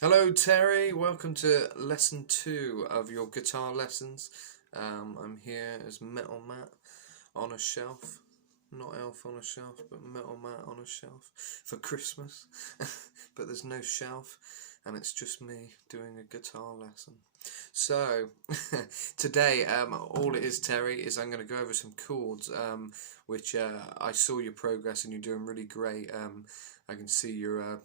Hello, Terry. Welcome to lesson 2 of your guitar lessons. I'm here as Metal Matt on a shelf. Not Elf on a shelf, but Metal Matt on a shelf for Christmas. But there's no shelf, and it's just me doing a guitar lesson. So, today, all it is, Terry, is I'm going to go over some chords, which I saw your progress and you're doing really great. I can see you're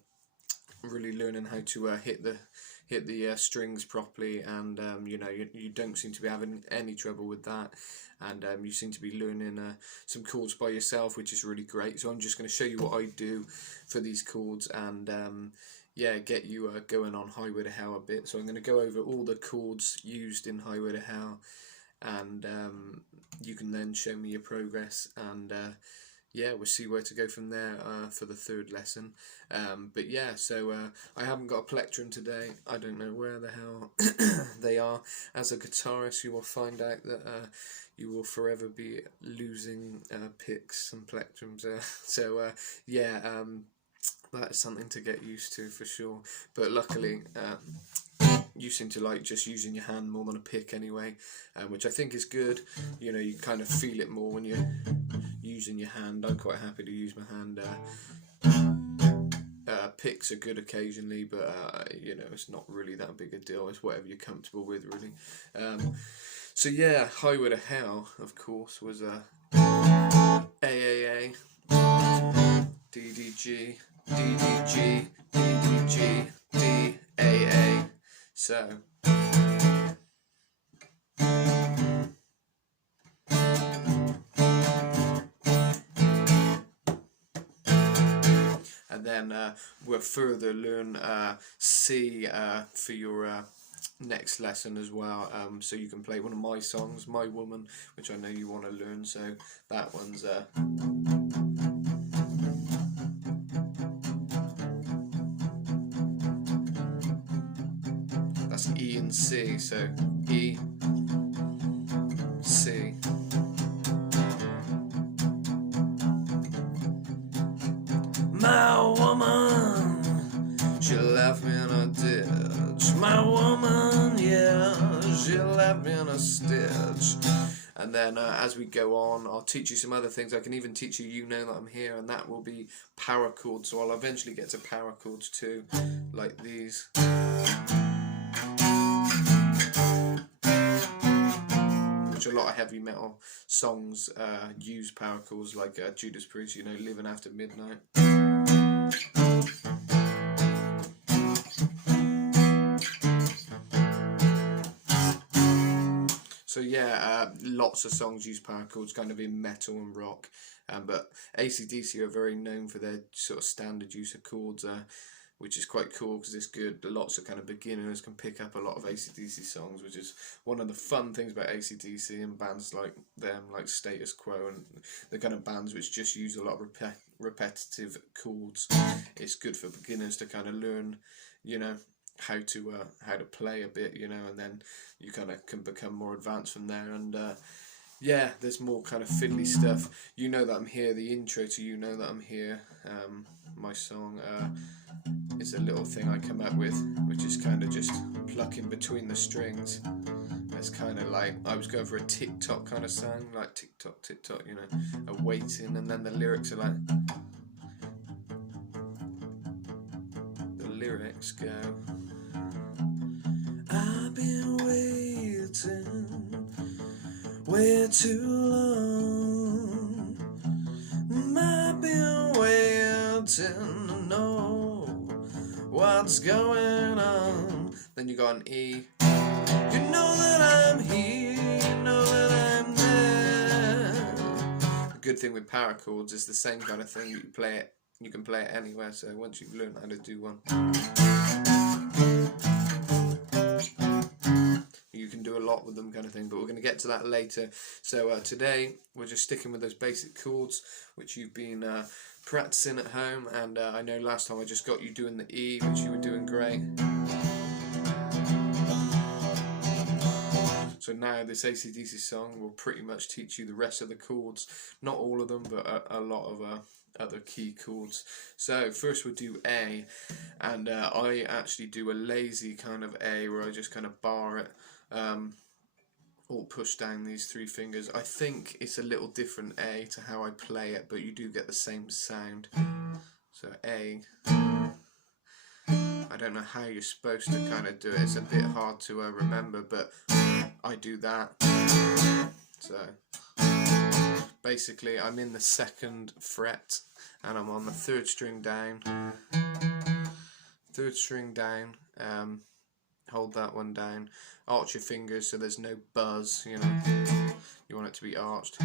really learning how to hit the strings properly, and you don't seem to be having any trouble with that, and you seem to be learning some chords by yourself, which is really great. So I'm just going to show you what I do for these chords, and yeah, get you going on Highway to Hell a bit. So I'm going to go over all the chords used in Highway to Hell, and you can then show me your progress, and yeah, we'll see where to go from there for the third lesson. But yeah, so I haven't got a plectrum today. I don't know where the hell they are. As a guitarist, you will find out that you will forever be losing picks and plectrums. So yeah, that is something to get used to for sure. But luckily, you seem to like just using your hand more than a pick anyway, which I think is good. You know, you kind of feel it more when you're using your hand. I'm quite happy to use my hand. Picks are good occasionally, but you know, it's not really that big a deal. It's whatever you're comfortable with, really. So yeah, Highway to Hell, of course, was AAA, DDG, DDG, DDG, DAA. So and then we'll further learn C for your next lesson as well, so you can play one of my songs, My Woman, which I know you want to learn. So that one's that's E and C, so E, C. My woman, she left me in a ditch. My woman, yeah, she left me in a stitch. And then as we go on, I'll teach you some other things. I can even teach you You Know That I'm Here, and that will be power chords. So I'll eventually get to power chords too, like these. Which a lot of heavy metal songs use power chords, like Judas Priest, you know, Living After Midnight. So yeah, lots of songs use power chords, kind of in metal and rock, but AC/DC are very known for their sort of standard use of chords, which is quite cool because it's good. Lots of kind of beginners can pick up a lot of AC/DC songs, which is one of the fun things about AC/DC and bands like them, like Status Quo, and the kind of bands which just use a lot of repetitive chords. It's good for beginners to kind of learn, you know, how to play a bit, you know, and then you kind of can become more advanced from there. And yeah, there's more kind of fiddly stuff. You Know That I'm Here, the intro to You Know That I'm Here, my song, is a little thing I come up with, which is kind of just plucking between the strings. It's kind of like I was going for a tick-tock kind of song, like tick-tock, tick-tock, you know, a waiting, and then the lyrics are like, the lyrics go, I've been waiting way too long. I've been waiting to know what's going on. Then you got an E. You know that I'm here, you know that I'm there. The good thing with power chords is the same kind of thing. You play it, you can play it anywhere. So once you've learned how to do one, you can do a lot with them, kind of thing, but we're going to get to that later. So today we're just sticking with those basic chords which you've been practicing at home, and I know last time I just got you doing the E, which you were doing great. So now this AC/DC song will pretty much teach you the rest of the chords, not all of them, but a lot other key chords. So first we'll do A, and I actually do a lazy kind of A where I just kind of bar it, or push down these 3 fingers. I think it's a little different A to how I play it, but you do get the same sound. So A. I don't know how you're supposed to kind of do it. It's a bit hard to remember, but I do that. So basically I'm in the 2nd fret and I'm on the 3rd string down, 3rd string down, hold that one down, arch your fingers so there's no buzz, you know, you want it to be arched.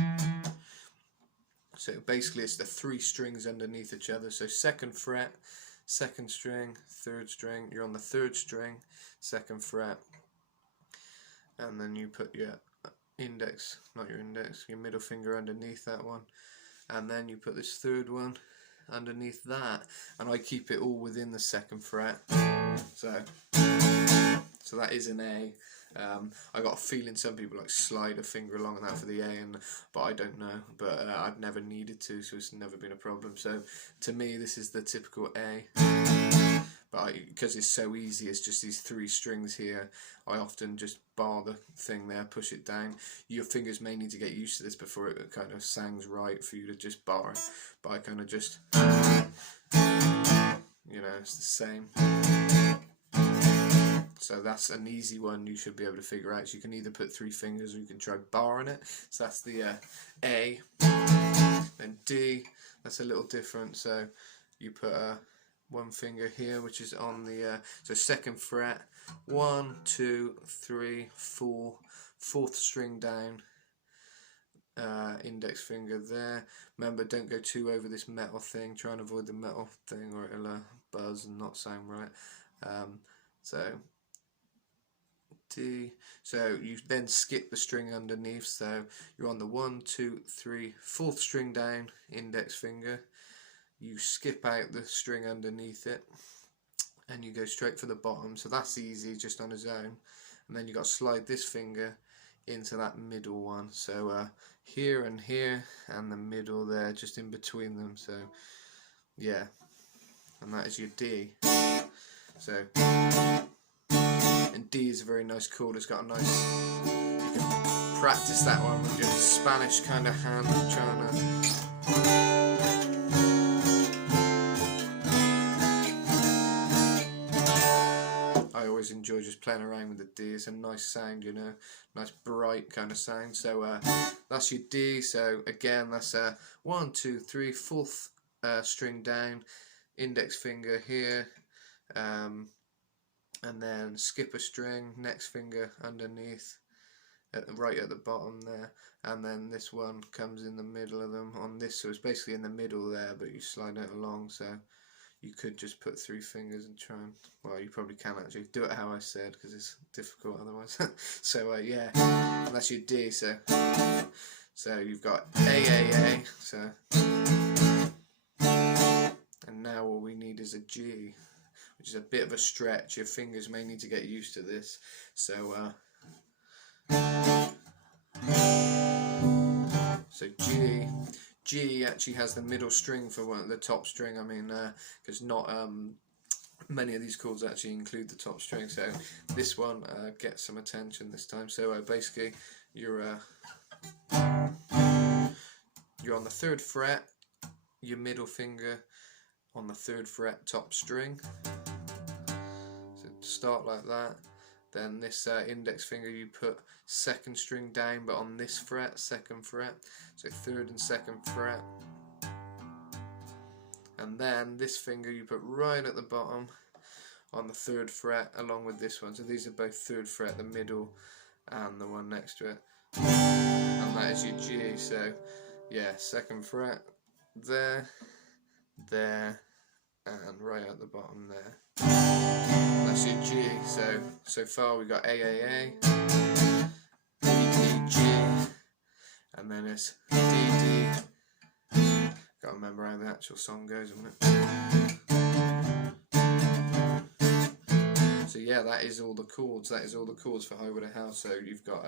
So basically it's the 3 strings underneath each other. So 2nd fret, 2nd string, 3rd string, you're on the 3rd string, 2nd fret, and then you put your index, not your index, your middle finger underneath that one, and then you put this 3rd one underneath that, and I keep it all within the 2nd fret. So that is an A. I got a feeling some people like slide a finger along that for the A, but I don't know. But I've never needed to, so it's never been a problem. So to me, this is the typical A. But because it's so easy, it's just these 3 strings here. I often just bar the thing there, push it down. Your fingers may need to get used to this before it kind of sounds right for you to just bar it. But I kind of just, you know, it's the same. So that's an easy one you should be able to figure out. So you can either put 3 fingers or you can try barring it. So that's the A. Then D, that's a little different. So you put 1 finger here, which is on the so 2nd fret, 1, 2, 3, 4, 4th string down, index finger there. Remember, don't go too over this metal thing. Try and avoid the metal thing or it'll buzz and not sound right. So D. So you then skip the string underneath. So you're on the 1, 2, 3, 4th string down, index finger. You skip out the string underneath it and you go straight for the bottom. So that's easy, just on its own. And then you got to slide this finger into that middle one. So here and here and the middle there, just in between them. So yeah, and that is your D. So, and D is a very nice chord. It's got a nice, you can practice that one with your Spanish kind of hand, trying to enjoy just playing around with the D. It's a nice sound, you know, nice bright kind of sound. So that's your D. So again, that's 1, 2, 3, 4th string down, index finger here, and then skip a string, next finger underneath, right at the bottom there, and then this one comes in the middle of them on this. So it's basically in the middle there, but you slide it along. So you could just put 3 fingers and try and, well, you probably can actually do it how I said, because it's difficult otherwise. So yeah, and that's your D. So you've got A. So, and now all we need is a G, which is a bit of a stretch. Your fingers may need to get used to this. So G actually has the middle string for one, the top string. I mean, because not many of these chords actually include the top string. So this one gets some attention this time. So basically, you're on the 3rd fret, your middle finger on the 3rd fret, top string. So start like that. Then this index finger you put 2nd string down, but on this fret, 2nd fret. So 3rd and 2nd fret. And then this finger you put right at the bottom on the 3rd fret, along with this one. So these are both 3rd fret, the middle and the one next to it. And that is your G. So yeah, 2nd fret, there, and right at the bottom there. That's your G. So far we got A, D, G, and then it's D. Got to remember how the actual song goes, isn't it? So yeah, that is all the chords. That is all the chords for Highway to Hell. So you've got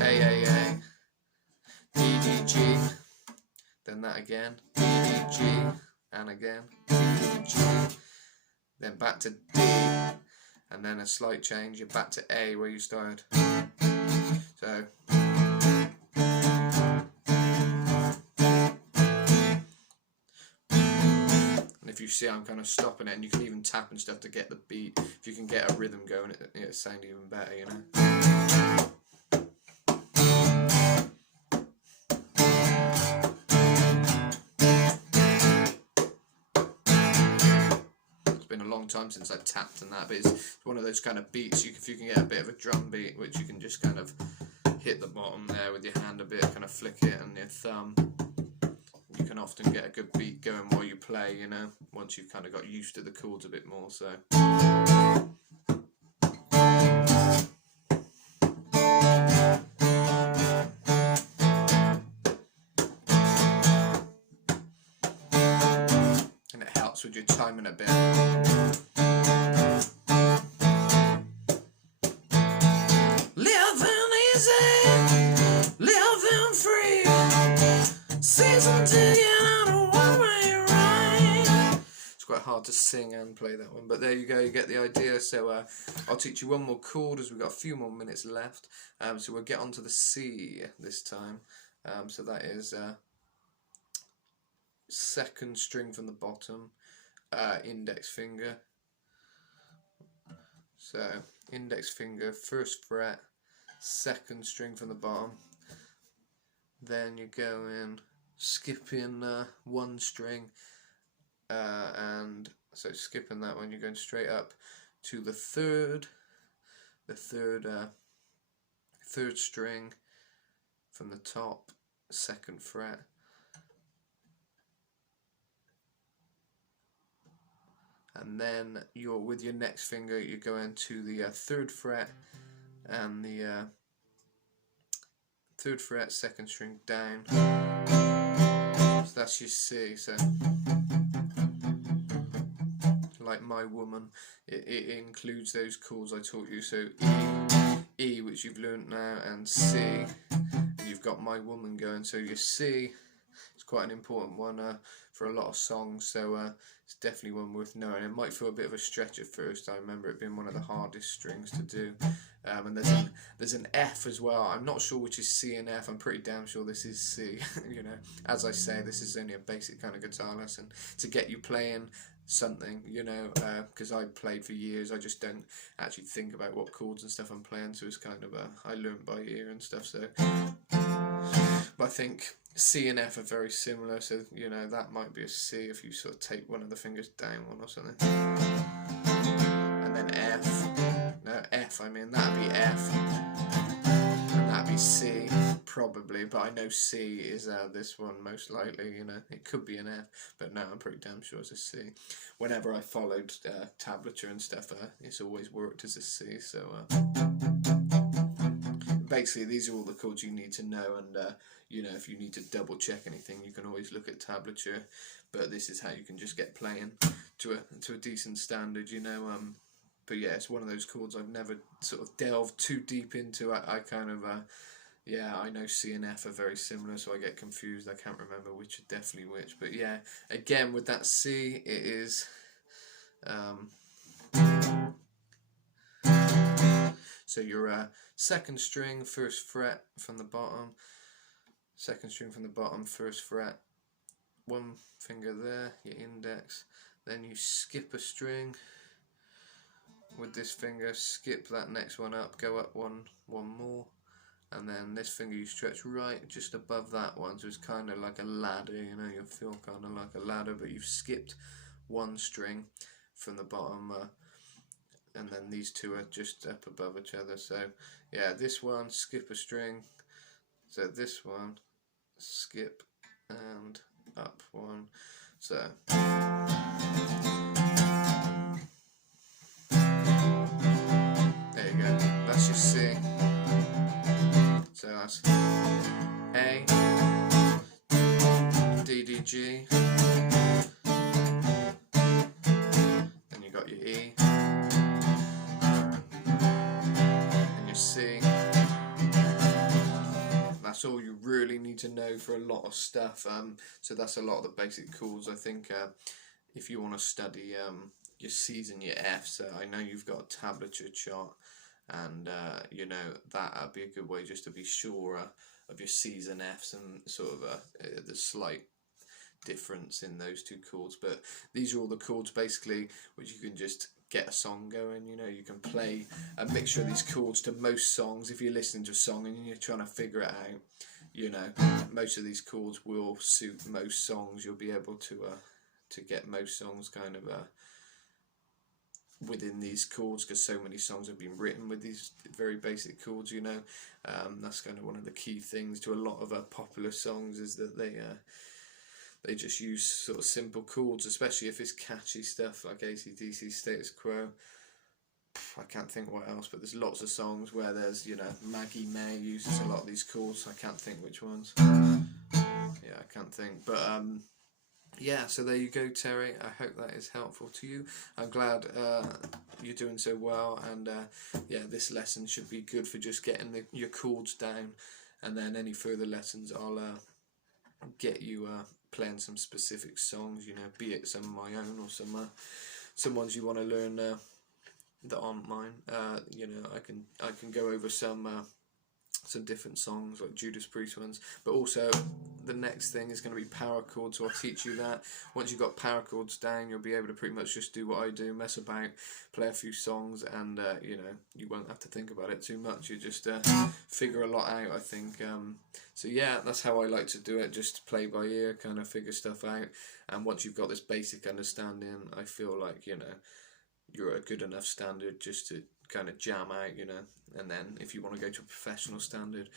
A, D, G. then that again, D, G, and again, D, G, then back to D, and then a slight change, you're back to A where you started. So, and if you see, I'm kind of stopping it, and you can even tap and stuff to get the beat. If you can get a rhythm going, it sounds even better, you know. Time since I've tapped and that, but it's one of those kind of beats. If you can get a bit of a drum beat, which you can just kind of hit the bottom there with your hand a bit, kind of flick it, and your thumb, you can often get a good beat going while you play, you know, once you've kind of got used to the chords a bit more. So and it helps with your timing a bit. It's quite hard to sing and play that one, but there you go, you get the idea. So I'll teach you one more chord as we've got a few more minutes left. So we'll get on to the C this time. So that is second string from the bottom, index finger. So index finger, first fret, second string from the bottom. Then you go in, skipping one string, and so skipping that one, you're going straight up to the third string from the top, second fret, and then you're with your next finger, you're going to the third fret and the third fret, second string down. So that's your C. So like My Woman, it includes those chords I taught you. So E, which you've learnt now, and C, and you've got My Woman going. So your C is quite an important one for a lot of songs. So it's definitely one worth knowing. It might feel a bit of a stretch at first. I remember it being one of the hardest strings to do. And there's an F as well. I'm not sure which is C and F. I'm pretty damn sure this is C. You know, as I say, this is only a basic kind of guitar lesson to get you playing something. You know, because I played for years. I just don't actually think about what chords and stuff I'm playing. So it's kind of I learned by ear and stuff. So, but I think C and F are very similar. So you know that might be a C if you sort of take one of the fingers down one or something. And then F. No, F, I mean, that'd be F, and that'd be C, probably, but I know C is this one, most likely, you know, it could be an F, but no, I'm pretty damn sure it's a C. Whenever I followed tablature and stuff, it's always worked as a C, so, basically, these are all the chords you need to know, and, you know, if you need to double check anything, you can always look at tablature, but this is how you can just get playing to a decent standard, you know. But yeah, it's one of those chords I've never sort of delved too deep into. I kind of, yeah, I know C and F are very similar, so I get confused. I can't remember which are definitely which. But yeah, again, with that C, it is... so your second string, first fret from the bottom, second string from the bottom, first fret, one finger there, your index, then you skip a string with this finger, skip that next one up, go up one more, and then this finger you stretch right just above that one, so it's kind of like a ladder, you know, you'll feel kind of like a ladder, but you've skipped one string from the bottom, and then these two are just up above each other. So yeah, this one, skip a string, so this one, skip and up one, so that's your C. So that's A, D, D, G, then you got your E, and your C. That's all you really need to know for a lot of stuff. So that's a lot of the basic chords. I think if you want to study your C's and your F's, I know you've got a tablature chart, and you know, that'd be a good way just to be sure of your C's and F's and sort of the slight difference in those two chords. But these are all the chords basically which you can just get a song going. You know, you can play a mixture of these chords to most songs. If you're listening to a song and you're trying to figure it out, you know, most of these chords will suit most songs. You'll be able to get most songs kind of within these chords, because so many songs have been written with these very basic chords. You know, that's kind of one of the key things to a lot of popular songs, is that they just use sort of simple chords, especially if it's catchy stuff like AC/DC, Status Quo. I can't think what else, but there's lots of songs where there's, you know, Maggie May uses a lot of these chords. I can't think which ones. Yeah, I can't think. But yeah, so there you go, Terry. I hope that is helpful to you. I'm glad you're doing so well, and yeah, this lesson should be good for just getting your chords down, and then any further lessons I'll get you playing some specific songs, you know, be it some of my own or some ones you want to learn that aren't mine. You know, I can go over some different songs like Judas Priest ones, but also the next thing is going to be power chords, so I'll teach you that. Once you've got power chords down, you'll be able to pretty much just do what I do, mess about, play a few songs, and you know, you won't have to think about it too much. You just figure a lot out, I think. So yeah, that's how I like to do it, just play by ear, kind of figure stuff out. And once you've got this basic understanding, I feel like, you know, you're at a good enough standard just to kind of jam out, you know. And then if you want to go to a professional standard,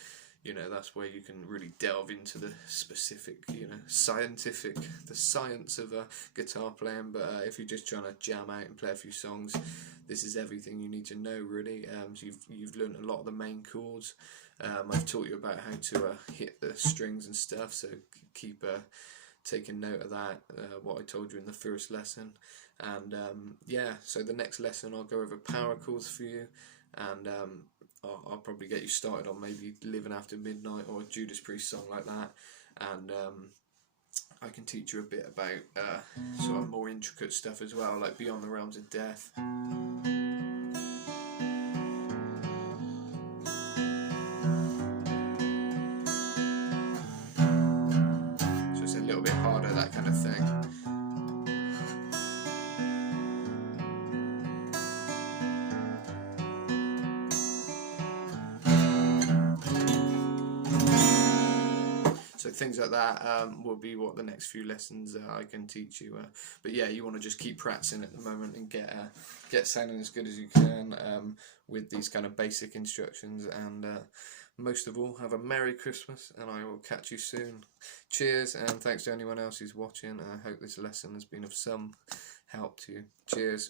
you know, that's where you can really delve into the specific, you know, the science of guitar playing. But if you're just trying to jam out and play a few songs, this is everything you need to know, really. So you've learned a lot of the main chords. I've taught you about how to hit the strings and stuff, so keep taking note of that, what I told you in the first lesson. And yeah, so the next lesson I'll go over power chords for you, and I'll probably get you started on maybe Living After Midnight or a Judas Priest song like that, and I can teach you a bit about sort of more intricate stuff as well, like Beyond the Realms of Death. So it's a little bit harder, that kind of thing. So things like that will be what the next few lessons I can teach you. But yeah, you want to just keep practicing at the moment and get sounding as good as you can with these kind of basic instructions. And most of all, have a Merry Christmas, and I will catch you soon. Cheers, and thanks to anyone else who's watching. I hope this lesson has been of some help to you. Cheers.